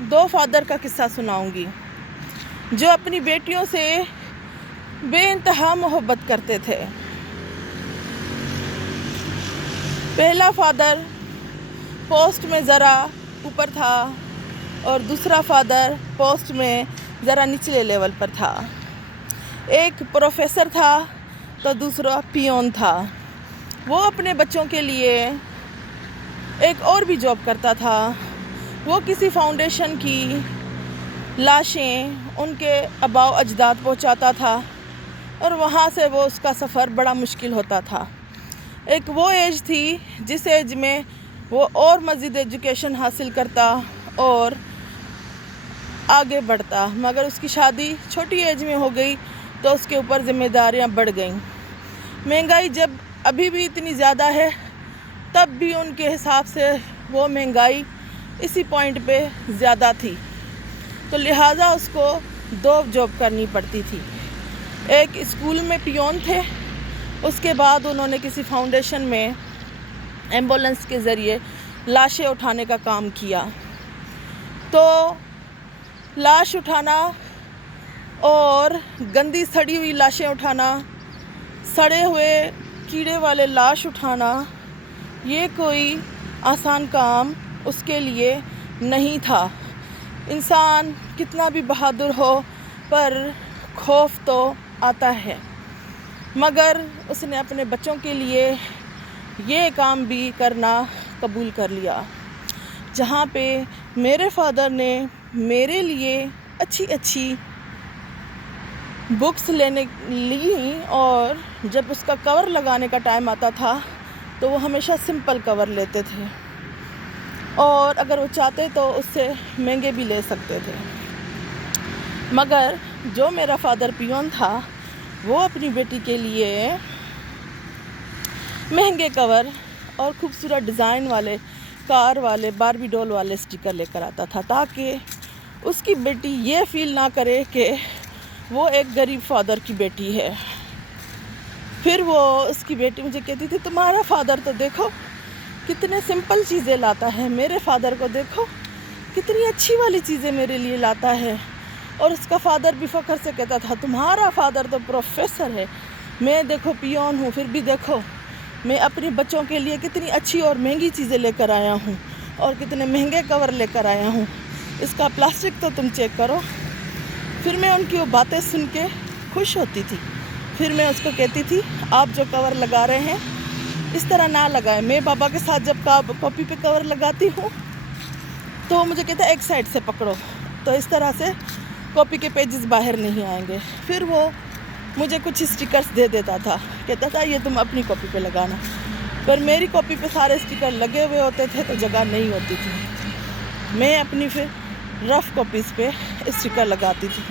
दो फादर का किस्सा सुनाऊंगी जो अपनी बेटियों से बेइंतहा मोहब्बत करते थे। पहला फादर पोस्ट में ज़रा ऊपर था और दूसरा फादर पोस्ट में ज़रा निचले लेवल पर था। एक प्रोफेसर था तो दूसरा पियोन था। वो अपने बच्चों के लिए एक और भी जॉब करता था। वो किसी फाउंडेशन की लाशें उनके आबाओ अजदाद पहुंचाता था और वहाँ से वो उसका सफ़र बड़ा मुश्किल होता था। एक वो एज थी जिस एज में वो और मज़ीद एजुकेशन हासिल करता और आगे बढ़ता, मगर उसकी शादी छोटी एज में हो गई तो उसके ऊपर ज़िम्मेदारियां बढ़ गईं। महंगाई जब अभी भी इतनी ज़्यादा है तब भी उनके हिसाब से वो महंगाई इसी पॉइंट पे ज़्यादा थी, तो लिहाजा उसको दो जॉब करनी पड़ती थी। एक स्कूल में पियोन थे, उसके बाद उन्होंने किसी फाउंडेशन में एम्बुलेंस के ज़रिए लाशें उठाने का काम किया। तो लाश उठाना और गंदी सड़ी हुई लाशें उठाना, सड़े हुए कीड़े वाले लाश उठाना, ये कोई आसान काम उसके लिए नहीं था। इंसान कितना भी बहादुर हो पर खौफ तो आता है, मगर उसने अपने बच्चों के लिए ये काम भी करना कबूल कर लिया। जहाँ पे मेरे फादर ने मेरे लिए अच्छी अच्छी बुक्स लेने ली और जब उसका कवर लगाने का टाइम आता था तो वो हमेशा सिंपल कवर लेते थे और अगर वो चाहते तो उससे महंगे भी ले सकते थे। मगर जो मेरा फादर पियोन था वो अपनी बेटी के लिए महंगे कवर और खूबसूरत डिज़ाइन वाले कार वाले बारबी डॉल वाले स्टिकर लेकर आता था ताकि उसकी बेटी ये फील ना करे कि वो एक गरीब फादर की बेटी है। फिर वो उसकी बेटी मुझे कहती थी, तुम्हारा फादर तो देखो कितने सिंपल चीज़ें लाता है, मेरे फादर को देखो कितनी अच्छी वाली चीज़ें मेरे लिए लाता है। और उसका फादर भी फ़ख्र से कहता था, तुम्हारा फादर तो प्रोफेसर है, मैं देखो पियोन हूँ, फिर भी देखो मैं अपने बच्चों के लिए कितनी अच्छी और महंगी चीज़ें लेकर आया हूँ और कितने महंगे कवर लेकर आया हूँ, इसका प्लास्टिक तो तुम चेक करो। फिर मैं उनकी वो बातें सुन के खुश होती थी। फिर मैं उसको कहती थी, आप जो कवर लगा रहे हैं इस तरह ना लगाएं। मैं बाबा के साथ जब कॉपी पे कवर लगाती हूँ तो मुझे कहता है एक साइड से पकड़ो, तो इस तरह से कॉपी के पेजेस बाहर नहीं आएंगे। फिर वो मुझे कुछ स्टिकर्स दे देता था, कहता था ये तुम अपनी कॉपी पे लगाना, पर मेरी कॉपी पे सारे स्टिकर लगे हुए होते थे तो जगह नहीं होती थी। मैं अपनी फिर रफ़ कॉपीज़ पे स्टिकर लगाती थी।